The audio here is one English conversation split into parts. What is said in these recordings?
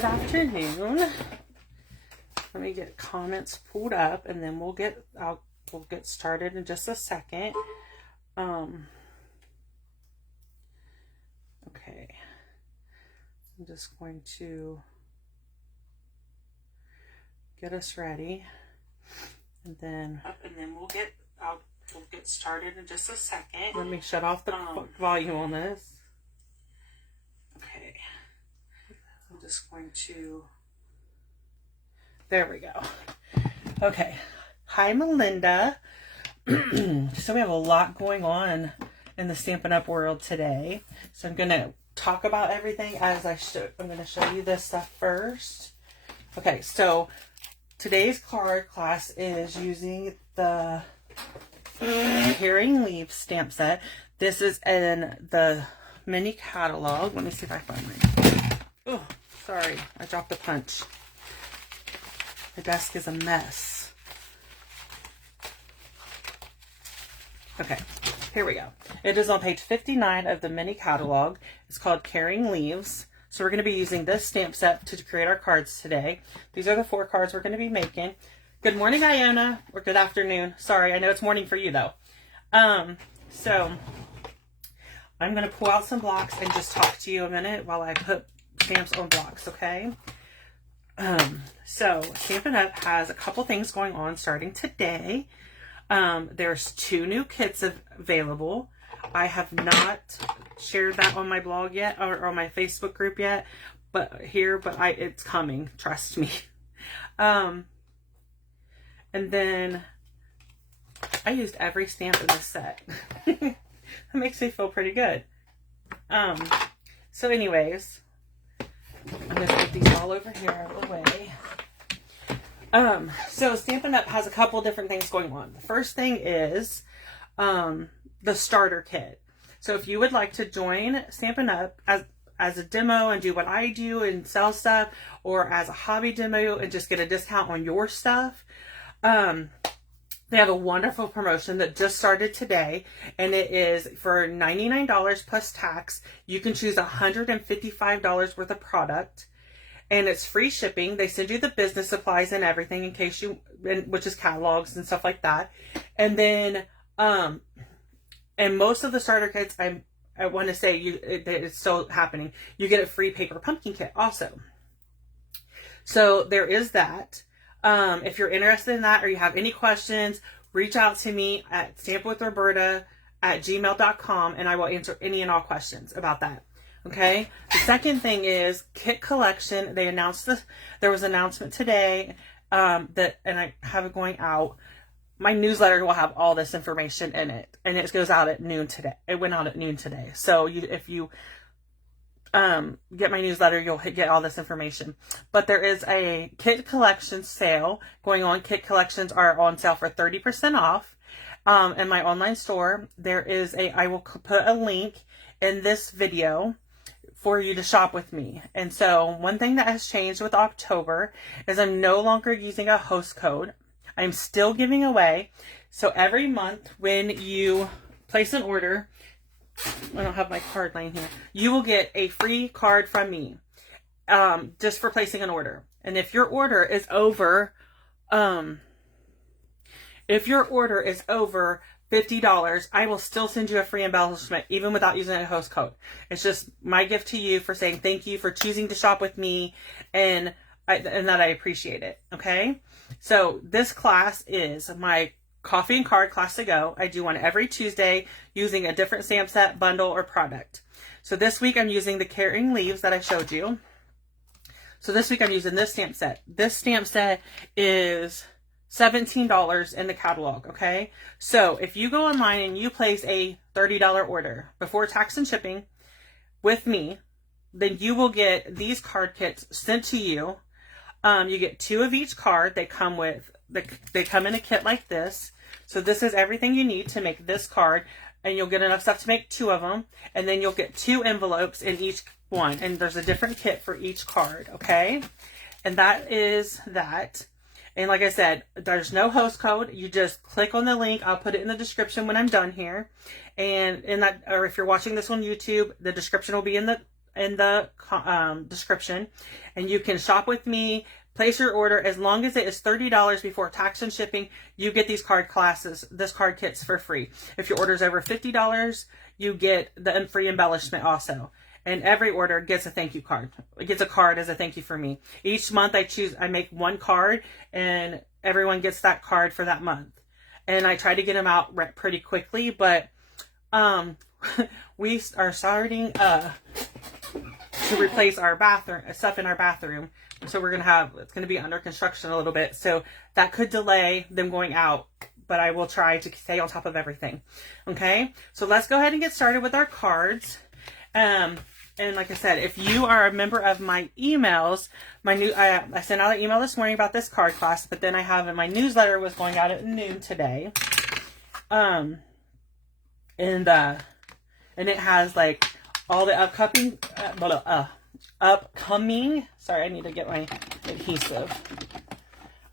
Good afternoon. Let me get comments pulled up, and then we'll get started in just a second. Okay. I'm just going to get us ready, and then we'll get started in just a second. Let me shut off the volume on this. Okay. I'm just going to. There we go. Okay. Hi, Melinda. So we have a lot going on in the Stampin' Up world today. So I'm going to talk about everything as I'm going to show you this stuff first. Okay, so today's card class is using the Caring Leaves stamp set. This is in the mini catalog. Let me see if I find mine. Oh, sorry. I dropped the punch. The desk is a mess. Okay, here we go. It is on page 59 of the mini catalog. It's called Caring Leaves. So we're going to be using this stamp set to create our cards today. These are the 4 cards we're going to be making. Good morning, Iona, or good afternoon. Sorry, I know it's morning for you, though. So I'm going to pull out some blocks and just talk to you a minute while I put stamps on blocks, okay? So Stampin' Up has a couple things going on starting today. There's 2 new kits available. I have not shared that on my blog yet or on my Facebook group yet, but it's coming, trust me. And then I used every stamp in this set. That makes me feel pretty good. So anyways, I'm going to put these all over here out of the way. So Stampin' Up has a couple different things going on. The first thing is the starter kit. So if you would like to join Stampin' Up as a demo and do what I do and sell stuff, or as a hobby demo and just get a discount on your stuff, they have a wonderful promotion that just started today, and it is for $99 plus tax. You can choose $155 worth of product, and it's free shipping. They send you the business supplies and everything in case which is catalogs and stuff like that. And then, and most of the starter kits, I want to say it's still happening. You get a free paper pumpkin kit also. So there is that. If you're interested in that or you have any questions, reach out to me at stampwithRoberta@gmail.com, and I will answer any and all questions about that. Okay. The second thing is kit collection. They announced this. There was an announcement today, and I have it going out. My newsletter will have all this information in it, and it goes out at noon today. It went out at noon today. So if you get my newsletter, you'll get all this information. But there is a kit collection sale going on. Kit collections are on sale for 30% off. In my online store, I will put a link in this video for you to shop with me. And so one thing that has changed with October is I'm no longer using a host code. I'm still giving away. So every month when you place an order, I don't have my card line here, you will get a free card from me, just for placing an order. And if your order is over, $50, I will still send you a free embellishment, even without using a host code. It's just my gift to you for saying thank you for choosing to shop with me, and that I appreciate it. Okay. So this class is my Coffee and Card Class to Go. I do one every Tuesday using a different stamp set, bundle, or product. So this week I'm using the Caring Leaves that I showed you. So this week I'm using this stamp set. This stamp set is $17 in the catalog, okay? So if you go online and you place a $30 order before tax and shipping with me, then you will get these card kits sent to you. You get 2 of each card. They come in a kit like this. So this is everything you need to make this card, and you'll get enough stuff to make 2 of them, and then you'll get 2 envelopes in each one, and there's a different kit for each card, okay? And that is that. And like I said, there's no host code. You just click on the link. I'll put it in the description when I'm done here. And if you're watching this on YouTube, the description will be in the description, and you can shop with me. Place your order as long as it is $30 before tax and shipping. You get these card kits for free. If your order is over $50, you get the free embellishment also. And every order gets a thank you card. It gets a card as a thank you for me. Each month I make one card, and everyone gets that card for that month. And I try to get them out pretty quickly, but we are starting to replace our stuff in our bathroom. So it's going to be under construction a little bit. So that could delay them going out, but I will try to stay on top of everything. Okay. So let's go ahead and get started with our cards. And like I said, if you are a member of my emails, I sent out an email this morning about this card class, but then I have my newsletter was going out at noon today. And it has like all the upcoming, sorry, I need to get my adhesive.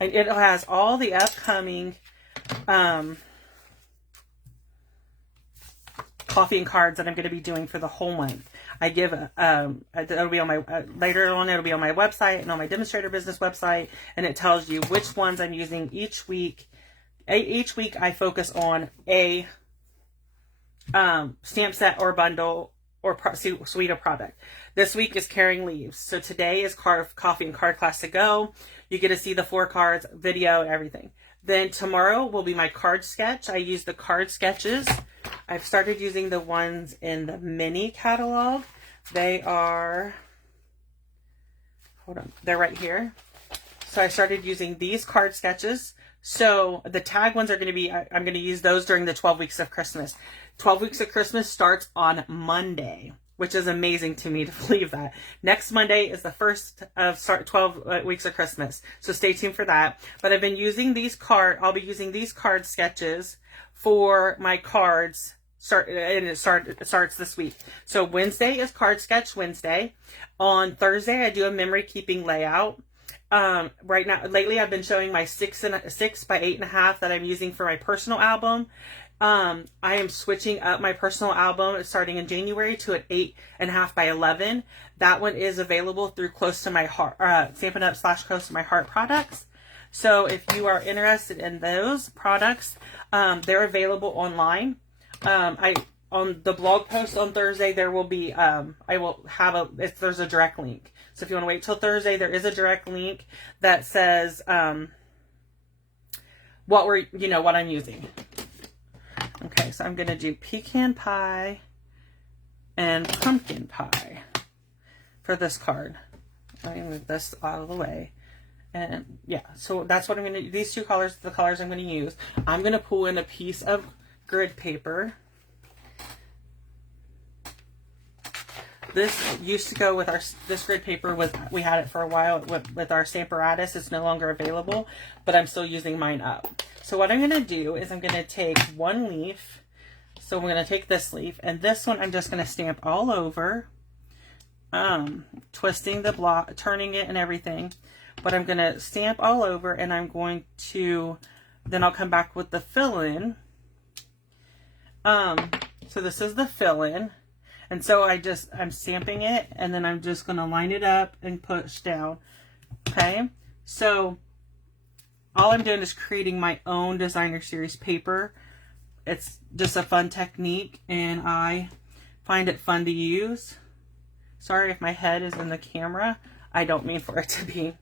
It has all the upcoming coffee and cards that I'm going to be doing for the whole month. I give it'll be on my later on. It'll be on my website and on my demonstrator business website, and it tells you which ones I'm using each week. Each week I focus on a stamp set or bundle or suite of product. This week is Caring Leaves. So today is coffee and card class to go. You get to see the 4 cards, video, and everything. Then tomorrow will be my card sketch. I use the card sketches. I've started using the ones in the mini catalog. They are, hold on, they're right here. So I started using these card sketches. So the tag ones are going to be, I'm going to use those during the 12 weeks of Christmas. 12 weeks of Christmas starts on Monday, which is amazing to me to believe that. Next Monday is the first of 12 weeks of Christmas. So stay tuned for that. But I've been using I'll be using these card sketches for my cards. It starts this week. So Wednesday is Card Sketch Wednesday. On Thursday, I do a memory keeping layout. Right now, lately, I've been showing my 6 by 8.5 that I'm using for my personal album. I am switching up my personal album starting in January to an 8.5 by 11. That one is available through Close to My Heart, Stampin'UP / Close to My Heart products. So if you are interested in those products, they're available online. On the blog post on Thursday, there will be, there's a direct link. So if you want to wait till Thursday, there is a direct link that says, what I'm using. Okay, so I'm going to do pecan pie and pumpkin pie for this card. Let me move this out of the way. And yeah, so that's what I'm going to do. These 2 colors, the colors I'm going to use. I'm going to pull in a piece of grid paper. This used to go with this grid paper. We had it for a while with our Stamparatus. It's no longer available, but I'm still using mine up. So what I'm going to do is I'm going to take one leaf. So I'm going to take this leaf, and this one I'm just going to stamp all over, twisting the block, turning it and everything. But I'm going to stamp all over, and I'm going to, then I'll come back with the fill-in. So this is the fill-in. And so I'm stamping it, and then I'm just going to line it up and push down. Okay. So all I'm doing is creating my own designer series paper. It's just a fun technique, and I find it fun to use. Sorry if my head is in the camera. I don't mean for it to be.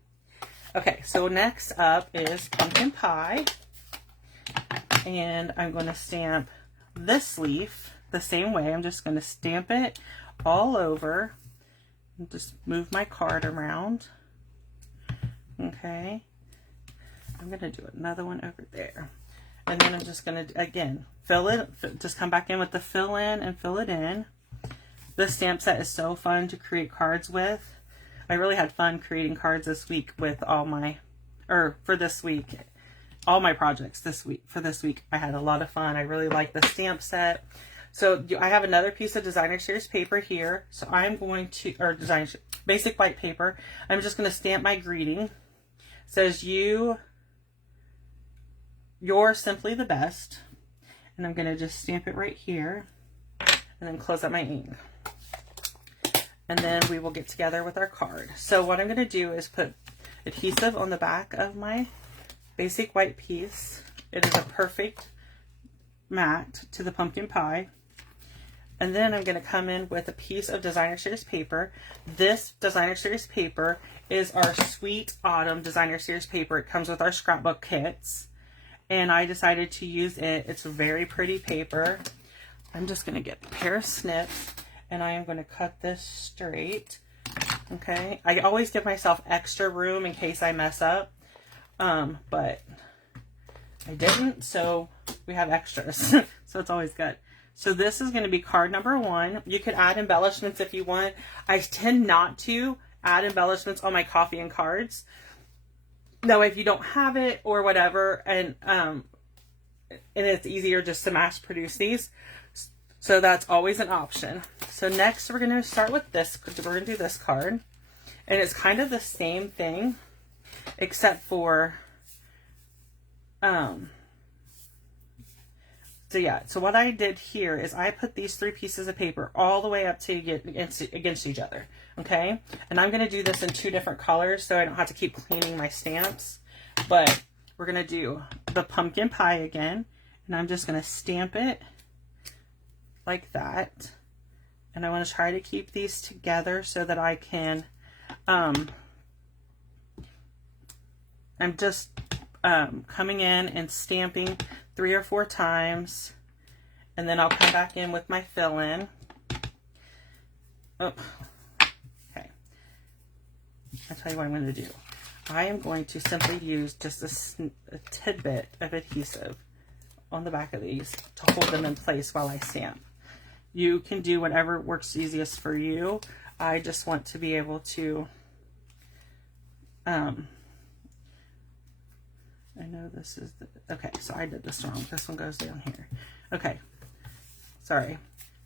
Okay, so next up is pumpkin pie. And I'm going to stamp this leaf the same way. I'm just going to stamp it all over. And just move my card around. Okay. I'm going to do another one over there. And then I'm just going to, again, fill it. Just come back in with the fill in and fill it in. This stamp set is so fun to create cards with. I really had fun creating cards this week with all my, for this week, all my projects this week. For this week, I had a lot of fun. I really like the stamp set. So I have another piece of designer series paper here. So I'm going to, basic white paper. I'm just going to stamp my greeting. It says you're simply the best. And I'm going to just stamp it right here. And then close up my ink. and then we will get together with our card. So what I'm going to do is put adhesive on the back of my basic white piece. It is a perfect mat to the pumpkin pie. And then I'm going to come in with a piece of designer series paper. This designer series paper is our Sweet Autumn designer series paper. It comes with our scrapbook kits. And I decided to use it. It's a very pretty paper. I'm just going to get a pair of snips and I am going to cut this straight. Okay. I always give myself extra room in case I mess up. But I didn't, so we have extras. So it's always good. So this is going to be card number 1. You could add embellishments if you want. I tend not to add embellishments on my coffee and cards. Though if you don't have it or whatever, and it's easier just to mass produce these. So that's always an option. So next we're going to start with this. We're going to do this card. And it's kind of the same thing, except for, so yeah, so what I did here is I put these 3 pieces of paper all the way up to get against each other, okay? And I'm going to do this in 2 different colors so I don't have to keep cleaning my stamps. But we're going to do the pumpkin pie again, and I'm just going to stamp it like that. And I want to try to keep these together so that I can, I'm just coming in and stamping 3 or 4 times, and then I'll come back in with my fill-in. Oh, okay. I'll tell you what I'm going to do. I am going to simply use just a tidbit of adhesive on the back of these to hold them in place while I stamp. You can do whatever works easiest for you. I just want to be able to, I know this is the, okay, so I did this wrong. This one goes down here. Okay, sorry.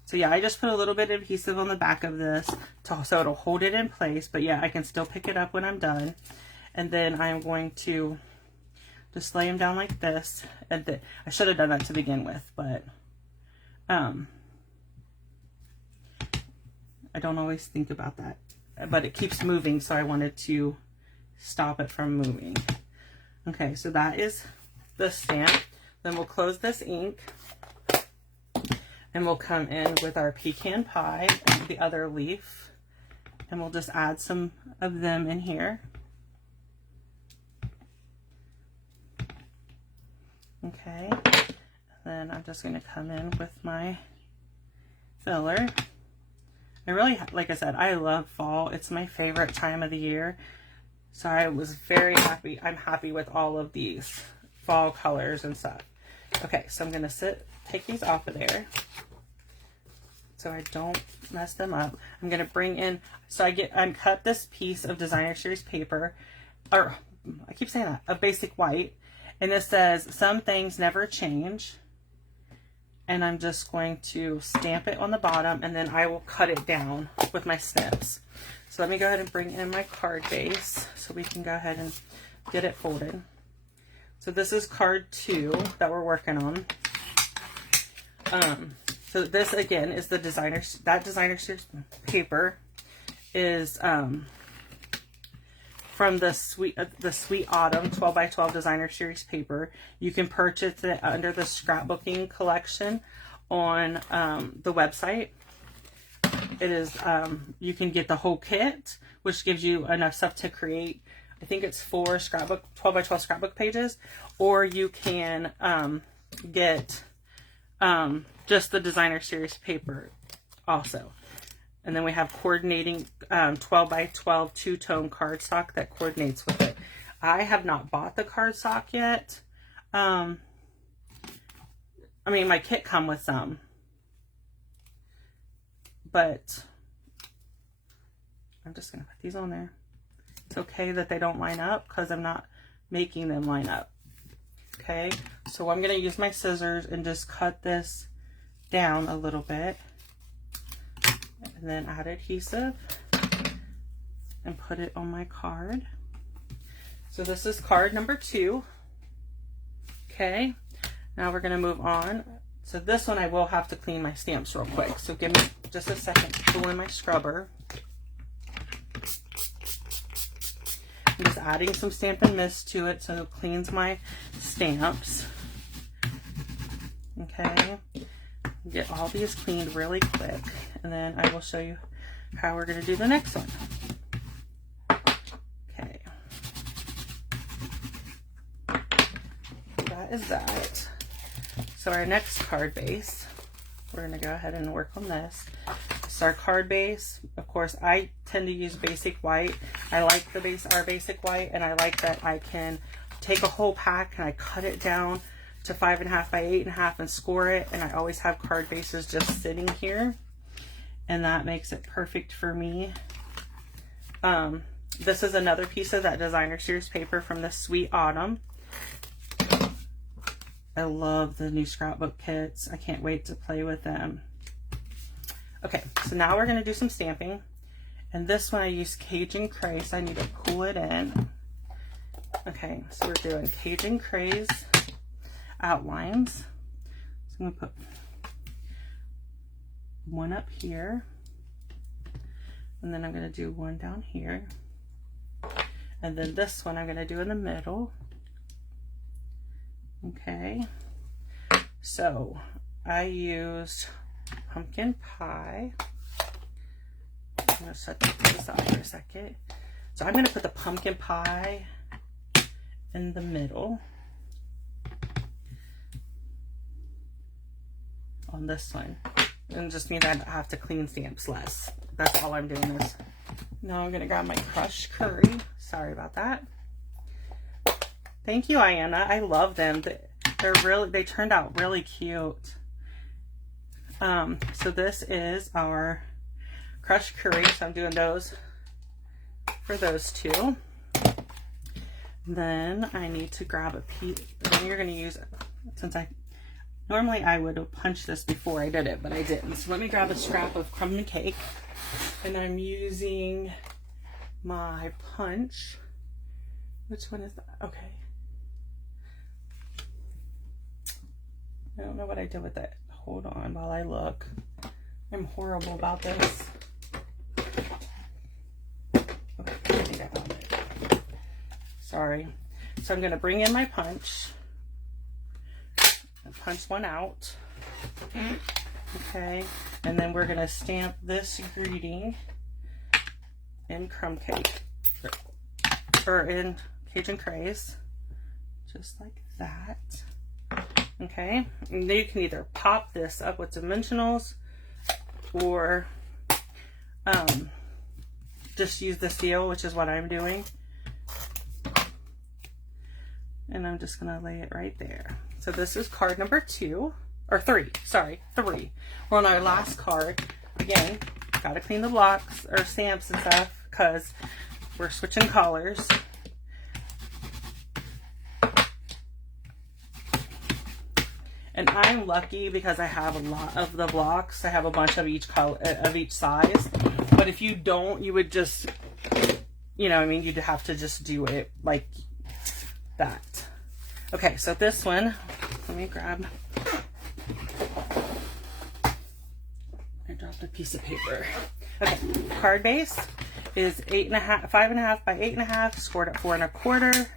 So yeah, I just put a little bit of adhesive on the back of this so it'll hold it in place, but yeah, I can still pick it up when I'm done. And then I'm going to just lay them down like this. And I should have done that to begin with, but I don't always think about that. But it keeps moving, so I wanted to stop it from moving. Okay, so that is the stamp. Then we'll close this ink. And we'll come in with our pecan pie and the other leaf. And we'll just add some of them in here. Okay. And then I'm just going to come in with my filler. I really, like I said, I love fall. It's my favorite time of the year. So I was very happy. I'm happy with all of these fall colors and stuff. Okay, so I'm going to take these off of there so I don't mess them up. I'm going to bring in, so I cut this piece of designer series paper, or I keep saying that, of basic white. And this says, "Some things never change." And I'm just going to stamp it on the bottom, and then I will cut it down with my snips. So let me go ahead and bring in my card base so we can go ahead and get it folded. So this is card 2 that we're working on. So this again is the designer series paper is from the Sweet Autumn 12x12 designer series paper. You can purchase it under the scrapbooking collection on the website. It is, you can get the whole kit, which gives you enough stuff to create, I think it's 4 scrapbook, 12x12 scrapbook pages, or you can get just the designer series paper also. And then we have coordinating 12x12 two-tone cardstock that coordinates with it. I have not bought the cardstock yet. I mean, my kit come with some. But I'm just going to put these on there. It's okay that they don't line up because I'm not making them line up. Okay, so I'm going to use my scissors and just cut this down a little bit. And then add adhesive and put it on my card. So this is card number 2. Okay, now we're going to move on. So this one I will have to clean my stamps real quick. So give me just a second to pull in my scrubber. I'm just adding some Stampin' Mist to it so it cleans my stamps. Okay, get all these cleaned really quick, and then I will show you how we're going to do the next one. Okay, that is that. So our next card base, we're going to go ahead and work on this. It's our card base. Of course, I tend to use basic white. I like our basic white, and I like that I can take a whole pack and I cut it down to 5.5 by 8.5 and score it. And I always have card bases just sitting here, and that makes it perfect for me. This is another piece of that designer series paper from the Sweet Autumn. I love the new scrapbook kits. I can't wait to play with them. Okay, so now we're going to do some stamping. And this one I use Cajun Craze. I need to pull it in. Okay, so we're doing Cajun Craze outlines. So I'm going to put one up here. And then I'm going to do one down here. And then this one I'm going to do in the middle. Okay, so I used pumpkin pie. I'm going to set this aside for a second. So I'm going to put the pumpkin pie in the middle on this one. And just means I have to clean stamps less. That's all I'm doing this. Now I'm going to grab my crushed curry. Sorry about that. Thank you, Ayanna. I love them. They turned out really cute. So this is our crushed curry. So I'm doing those for those two. Then I need to grab a piece. Then you're going to use, since normally I would punch this before I did it, but I didn't. So let me grab a scrap of crumb and cake, and I'm using my punch. Which one is that? Okay. I don't know what I did with it. Hold on while I look. I'm horrible about this. Okay, I think I found it. Sorry. So I'm going to bring in my punch and punch one out. Okay, and then we're going to stamp this greeting in crumb cake, or in Cajun Craze, just like that. Okay, and you can either pop this up with dimensionals or just use the seal, which is what I'm doing. And I'm just gonna lay it right there. So this is card number 2, or 3, sorry, 3. We're on our last card. Again, gotta clean the blocks or stamps and stuff because we're switching colors. And I'm lucky because I have a lot of the blocks. I have a bunch of each color, of each size. But if you don't, you would just, you know, I mean, you'd have to just do it like that. Okay, so this one, let me grab. I dropped a piece of paper. Okay, card base is 5.5 by 8.5, scored at 4 1/4.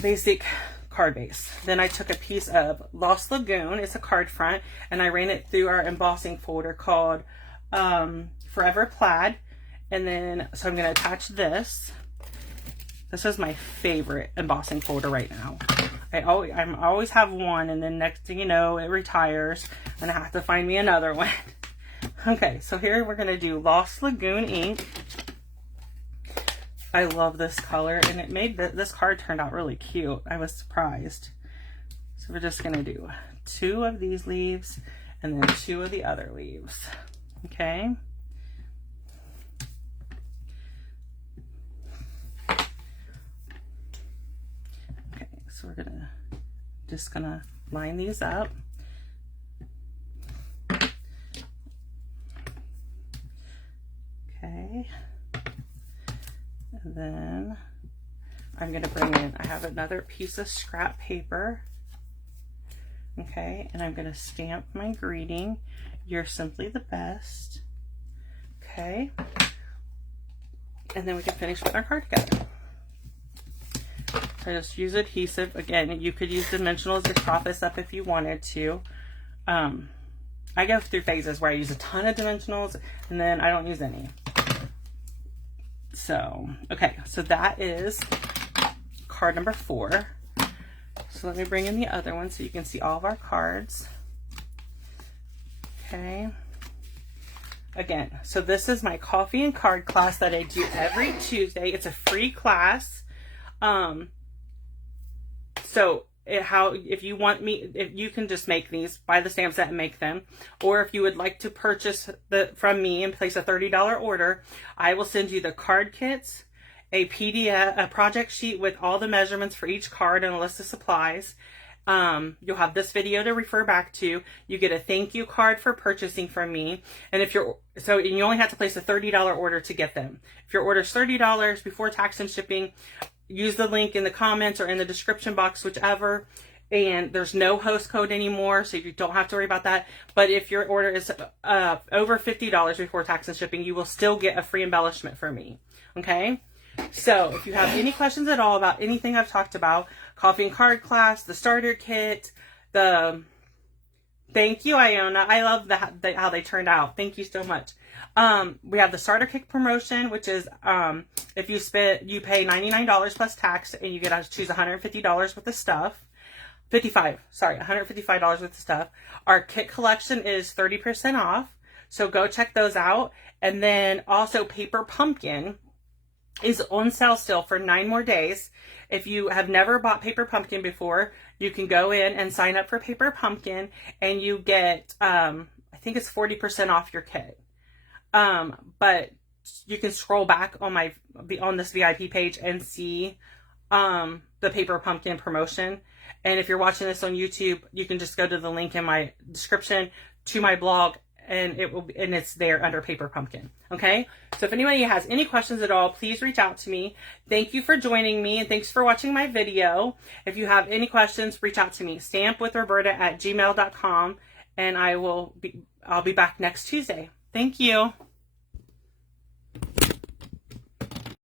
Basic card base. Then I took a piece of Lost Lagoon, it's a card front, and I ran it through our embossing folder called Forever Plaid. And then, so I'm going to attach this. This is my favorite embossing folder right now. I always have one, and then next thing you know, it retires, and I have to find me another one. Okay, so here we're going to do Lost Lagoon ink. I love this color, and it made this card turned out really cute. I was surprised. So we're just gonna do 2 of these leaves and then 2 of the other leaves. Okay. Okay, so we're just gonna line these up. Okay. And then I'm going to bring in, I have another piece of scrap paper. Okay, and I'm going to stamp my greeting, "You're simply the best." Okay. And then we can finish with our card together. I just use adhesive. Again, you could use dimensionals to prop this up if you wanted to. I go through phases where I use a ton of dimensionals and then I don't use any. So, okay, so that is card number 4. So let me bring in the other one so you can see all of our cards. Okay. Again, so this is my coffee and card class that I do every Tuesday. It's a free class. So if you want me, if you can just make these, buy the stamp set and make them, or if you would like to purchase from me and place a $30 order, I will send you the card kits, a PDF, a project sheet with all the measurements for each card and a list of supplies. You'll have this video to refer back to. You get a thank you card for purchasing from me. And you only have to place a $30 order to get them. If your order is $30 before tax and shipping, use the link in the comments or in the description box, whichever. And there's no host code anymore, so you don't have to worry about that. But if your order is over $50 before tax and shipping, you will still get a free embellishment from me. Okay? So if you have any questions at all about anything I've talked about, coffee and card class, the starter kit, thank you, Iona. I love how they turned out. Thank you so much. We have the starter kit promotion, which is if you pay $99 plus tax and you get to choose $150 worth of stuff. $155 worth of stuff. Our kit collection is 30% off. So go check those out. And then also Paper Pumpkin is on sale still for 9 more days. If you have never bought Paper Pumpkin before, you can go in and sign up for Paper Pumpkin and you get, I think it's 40% off your kit. But you can scroll back on this VIP page and see, the Paper Pumpkin promotion. And if you're watching this on YouTube, you can just go to the link in my description to my blog and it's there under Paper Pumpkin. Okay? So if anybody has any questions at all, please reach out to me. Thank you for joining me and thanks for watching my video. If you have any questions, reach out to me. stampwithRoberta@gmail.com and I'll be back next Tuesday. Thank you.